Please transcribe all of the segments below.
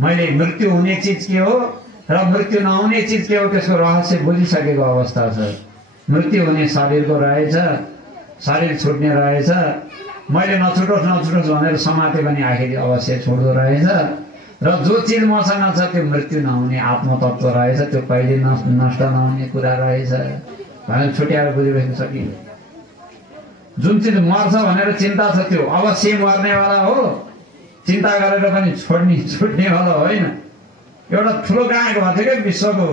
मैले मृत्यु हुने चिज के हो र मृत्यु नहुने चिज के हो त्यसको रहस्य बुझिसकेको अवस्था छ। मृत्यु हुने शरीरको रहेछ, शरीर छुट्ने रहेछ, मैले नछुटोस् नछुटोस् भनेर समाते पनि आखिर अवश्य छुट्दो रहेछ र जो चिज मसँग छ त्यो मृत्यु नहुने आत्मतत्त्व रहेछ, त्यो कहिले नष्ट नहुने कुरा रहेछ भनेर छुट्याएर बुझिबस्न सकियो। जुन चिज मर्छ भनेर चिन्ता छ त्यो अवश्य मर्नेवाला हो, चिन्ता गरेर पनि छुट्नेवाला होइन। एउटा ठुलो गायक भएको थियो क्या विश्वको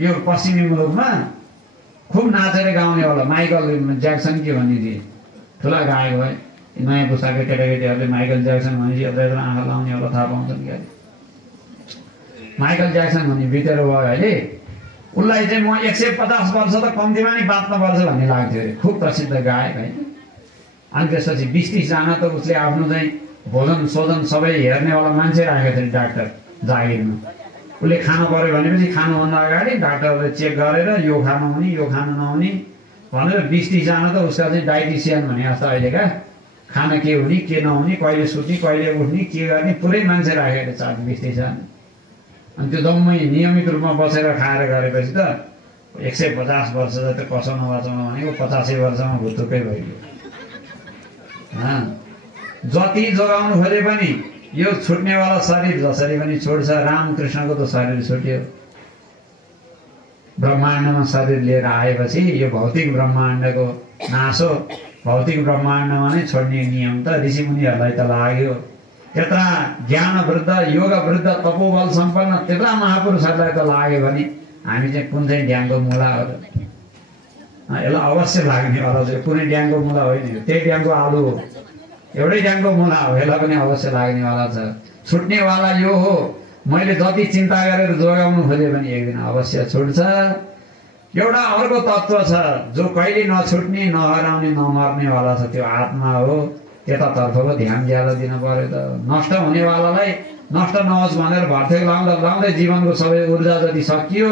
यो पश्चिमी मुलुकमा, खुब नाचेर गाउनेवाला माइकल ज्याक्सन के भन्ने थिए, ठुला गायक भयो। नयाँ पुस्ताको केटाकेटीहरूले माइकल ज्याक्सन भनेपछि यत्र आँखा लाउने होला थाहा पाउँछन् क्या। माइकल ज्याक्सन भन्ने बितेर भयो अहिले, उसलाई चाहिँ म 150 वर्ष त कम्तीमा नि बाँच्नुपर्छ भन्ने लाग्थ्यो अरे, खुब प्रसिद्ध गायक होइन। अनि त्यसपछि 20-30 जना त उसले आफ्नो चाहिँ भोजन सोजन सबै हेर्नेवाला मान्छे राखेको थियो डाक्टर जागिरमा। उसले खानु पर्यो भनेपछि खानुभन्दा अगाडि डाक्टरले चेक गरेर यो खानु हुने यो खानु नहुने भनेर 20-30 जना त उसका चाहिँ डाइटिसियन भने जस्तो अहिलेका खाना के हुने के नहुने, कहिले सुत्ने कहिले उठ्ने के गर्ने पुरै मान्छे राखेको 20-30 जना। अनि त्यो जम्मै नियमित रूपमा बसेर खाएर गरेपछि त 150 वर्ष जति कसो नबाँचाउनु भनेको 85 वर्षमा भुतुकै भइगयो। जति जोगाउनु खोजे पनि यो छुट्नेवाला शरीर जसरी पनि छुट्छ। रामकृष्णको त शरीर छुट्यो, ब्रह्माण्डमा शरीर लिएर आएपछि यो भौतिक ब्रह्माण्डको नाश हो। भौतिक ब्रह्माण्डमा नै छोड्ने नियम त ऋषिमुनिहरूलाई त लाग्यो। त्यत्रा ज्ञान वृद्ध योग वृद्ध तपोबल सम्पन्न त्यत्रा महापुरुषहरूलाई त लाग्यो भने हामी चाहिँ कुन चाहिँ ड्याङको मुला हो र? यसलाई अवश्य लाग्नेवाला चाहिँ कुनै ड्याङको मुला होइन, त्यही ड्याङको आलु हो, एउटै ड्याङको मुला हो, यसलाई पनि अवश्य लाग्नेवाला छ। छुट्नेवाला यो हो, मैले जति चिन्ता गरेर जोगाउनु खोजे पनि एक दिन अवश्य छुट्छ। एउटा अर्को तत्त्व छ जो कहिले नछुट्ने नहराउने नमर्नेवाला छ, त्यो आत्मा हो। त्यतातर्फको ध्यान ज्यादा दिनु पर्यो त। नष्ट हुनेवालालाई नष्ट नहोस् भनेर भर्थेक लाउँदा लाउँदै जीवनको सबै ऊर्जा जति सकियो,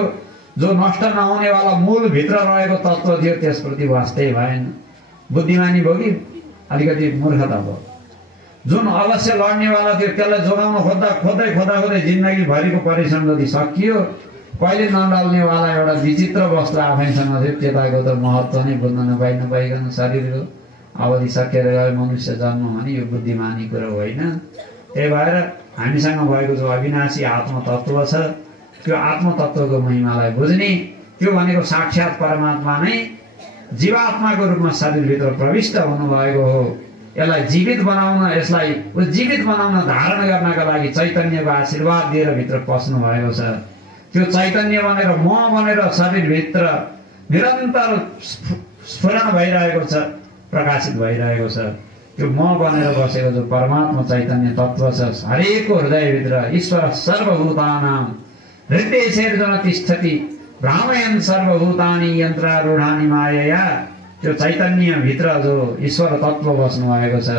जो नष्ट नहुनेवाला मूलभित्र रहेको तत्त्व थियो त्यसप्रति वास्तै भएन, बुद्धिमानी भयो कि अलिकति मूर्खता भयो। जुन अवश्य लड्नेवाला थियो त्यसलाई जोगाउन खोज्दा खोज्दै खोज्दै जिन्दगीभरिको परिश्रम जति सकियो, कहिले नडल्नेवाला एउटा विचित्र वस्तु आफैसँग थियो, त्यताको त महत्त्व नै बुझ्न नपाइकन शरीरको अवधि सकेर गयो मनुष्य जन्म भने यो बुद्धिमानी कुरो होइन। त्यही भएर हामीसँग भएको जो अविनाशी आत्मतत्त्व छ त्यो आत्मतत्त्वको महिमालाई बुझ्ने, त्यो भनेको साक्षात् परमात्मा नै जीवात्माको रूपमा शरीरभित्र प्रविष्ट हुनुभएको हो। यसलाई जीवित बनाउन, यसलाई जीवित बनाउन धारण गर्नका लागि चैतन्यको आशीर्वाद दिएर भित्र पस्नु भएको छ। त्यो चैतन्य बनेर म बनेर शरीरभित्र निरन्तर स्फुरण भइरहेको छ, प्रकाशित भइरहेको छ। त्यो म बनेर बसेको जो परमात्मा चैतन्य तत्त्व छ हरेकको हृदयभित्र, ईश्वर सर्वभूतानां हृदयेर्जुन तिष्ठति भ्रामयन् सर्वभूतानि यन्त्रारूढानि मायया। त्यो चैतन्यभित्र जो ईश्वर तत्त्व बस्नु भएको छ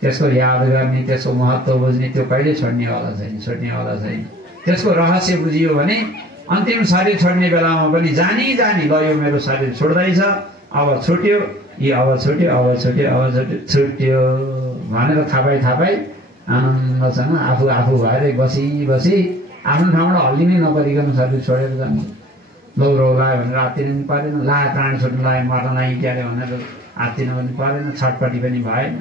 त्यसको याद गर्ने, त्यसको महत्त्व बुझ्ने, त्यो कहिले छोड्नेवाला छैन, छुट्नेवाला छैन। त्यसको रहस्य बुझियो भने अन्तिम शरीर छोड्ने बेलामा पनि जानी ल यो मेरो शरीर छुट्दैछ, अब छुट्यो, यी अब छुट्यो, अब छुट्यो, अब छुट्यो भनेर थापाई आनन्दसँग आफू भएर बसी आफ्नो ठाउँबाट हल्लिनै नपरिकन शरीर छोडेर जाने। लौरो लाग्यो भनेर आत्तिनु पनि परेन, प्राण छुट्नु लाग्यो मर्न लागि क्यारे भनेर आत्तिनु पनि परेन, छटपट्टि पनि भएन।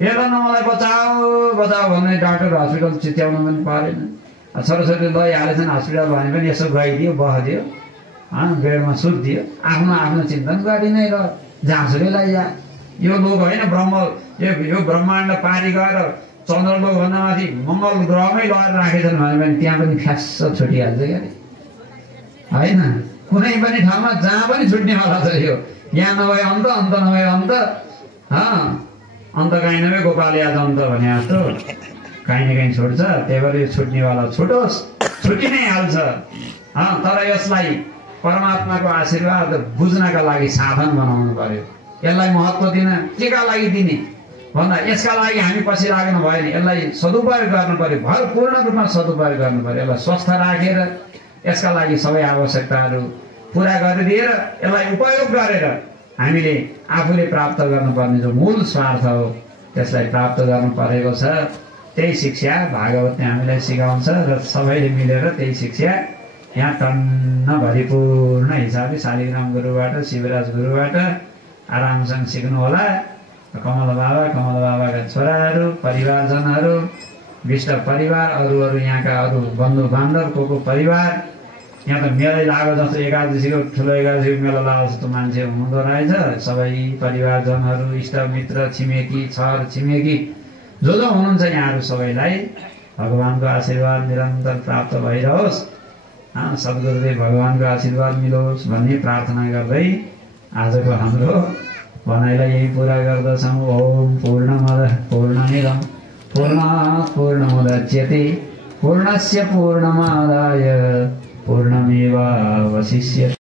हेर न मलाई बचाऊ भन्ने डाक्टर हस्पिटल चिच्याउनु पनि परेन। छोराछोरीले लैहालेछन् हस्पिटल भने पनि यसो गइदियो, बहदियो, बेडमा सुत्दियो, आफ्नो चिन्तन गरि नै र जहाँसुकै लैजा। यो लोक होइन यो ब्रह्माण्ड पारी गएर चन्द्रलोकभन्दा माथि मङ्गल ग्रहमै लगेर राखेछन् भने पनि त्यहाँ पनि फ्यास्स छुटिहाल्छ क्या होइन। कुनै पनि ठाउँमा जहाँ पनि छुट्नेवाला छ यो, यहाँ नभए अन्त, अन्त नभए अन्त, अन्त काहीँ नभए गोपाल याद अन्त भने जस्तो काहीँ न काहीँ छुट्छ। त्यही भएर यो छुट्नेवाला छुटोस्, छुट्टी नै हाल्छ। तर यसलाई परमात्माको आशीर्वाद बुझ्नका लागि साधन बनाउनु पर्यो। यसलाई महत्त्व दिन के का लागि दिने भन्दा यसका लागि हामी पछि लाग्नु भएन, यसलाई सदुपयोग गर्नु पर्यो, भरपूर्ण रूपमा सदुपयोग गर्नु पर्यो। यसलाई स्वस्थ राखेर यसका लागि सबै आवश्यकताहरू पुरा गरिदिएर यसलाई उपयोग गरेर हामीले आफूले प्राप्त गर्नुपर्ने जो मूल स्वार्थ हो त्यसलाई प्राप्त गर्नु परेको छ। त्यही शिक्षा भागवतले हामीलाई सिकाउँछ र सबैले मिलेर त्यही शिक्षा यहाँ टन्न भरिपूर्ण हिसाबले शालिग्राम गुरुबाट शिवराज गुरुबाट आरामसँग सिक्नु होला। कमल बाबाका छोराहरू परिवारजनहरू विष्ट परिवार अरू यहाँका अरू बन्धु बान्धव को परिवार यहाँ त मेलै लाग्यो जस्तो एकादशीको ठुलो एकादशीको मेला लाग्यो जस्तो मान्छे हुँदो रहेछ। सबै परिवारजनहरू इष्टमित्र छिमेकी छर छिमेकी जो हुनुहुन्छ यहाँहरू सबैलाई भगवानको आशीर्वाद निरन्तर प्राप्त भइरहोस्, सद्गुरुदेव भगवानको आशीर्वाद मिलोस् भन्ने प्रार्थना गर्दै आजको हाम्रो भनाइलाई यही पुरा गर्दछौँ। ओम पूर्णमदः पूर्णमिदं पूर्णात् पूर्णमुदच्यते पूर्णस्य पूर्णमादाय पूर्णमेवावशिष्यते।